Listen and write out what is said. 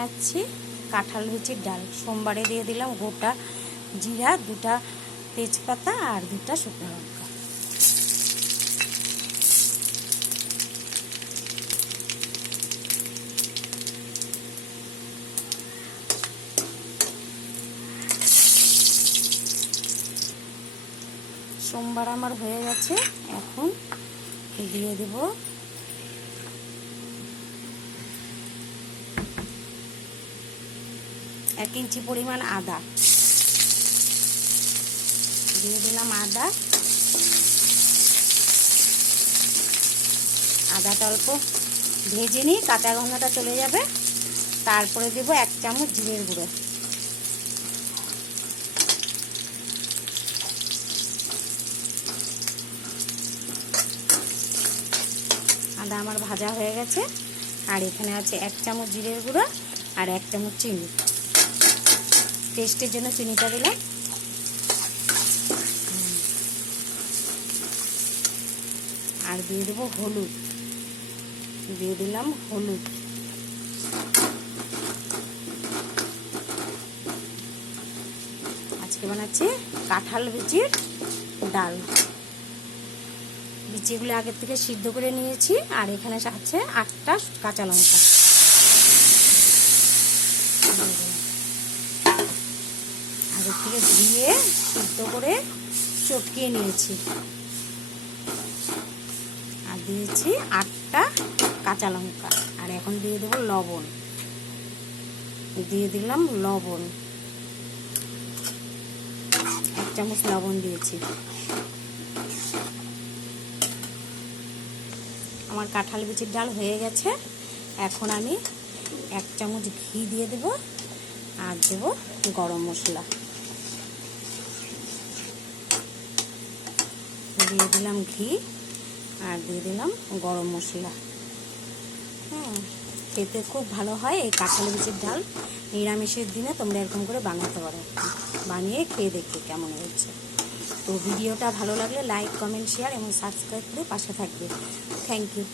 বানাচ্ছি কাঁঠাল বিচির ডাল। সোমবারে দিয়ে দিলাম গোটা জিরা, 2টা তেজপাতা আর 2টা শুকনো লঙ্কা। সোমবার আমার হয়ে গেছে। এখন দিয়ে দেব এক ইঞ্চি পরিমাণ আদা, দিয়ে দিলাম আদা। আদাটা অল্প ভেজে নিই, কাঁচা গন্ধটা চলে যাবে। তারপরে দেব 1 চামচ জিরের গুঁড়ো। আদা আমার ভাজা হয়ে গেছে। আর এখানে আছে 1 চামচ জিরের গুঁড়ো আর 1 চামচ চিনি। টেস্টের জন্য চিনিটা দিলাম। আর দিয়ে দেবো হলুদ, দিয়ে দিলাম হলুদ। আজকে বানাচ্ছি কাঁঠাল বিচির ডাল। বিচিগুলো আগের থেকে সিদ্ধ করে নিয়েছি। আর এখানে আছে 8টা কাঁচা লঙ্কা। আগের থেকে ধুয়ে সিদ্ধ করে চটকিয়ে নিয়েছি। আর দিয়েছি 8টা কাঁচা লঙ্কা। আর এখন দিয়ে দেবো লবণ, দিয়ে দিলাম লবণ, 1 চামচ লবণ দিয়েছি। আমার কাঁঠাল বিচির ডাল হয়ে গেছে। এখন আমি 1 চামচ ঘি দিয়ে দেব আর দেব গরম মশলা। দিয়ে দিলাম ঘি আর দিয়ে দিলাম গরম মশলা। খেতে খুব ভালো হয় এই কাঁঠাল বিচির ডাল। নিরামিষের দিনে তোমরা এরকম করে বানাতে পারো, বানিয়ে খেয়ে দেখো কেমন হয়েছে। তো ভিডিওটা ভালো লাগলে লাইক, কমেন্ট, শেয়ার এবং সাবস্ক্রাইব করে পাশে থাকবে। Thank you.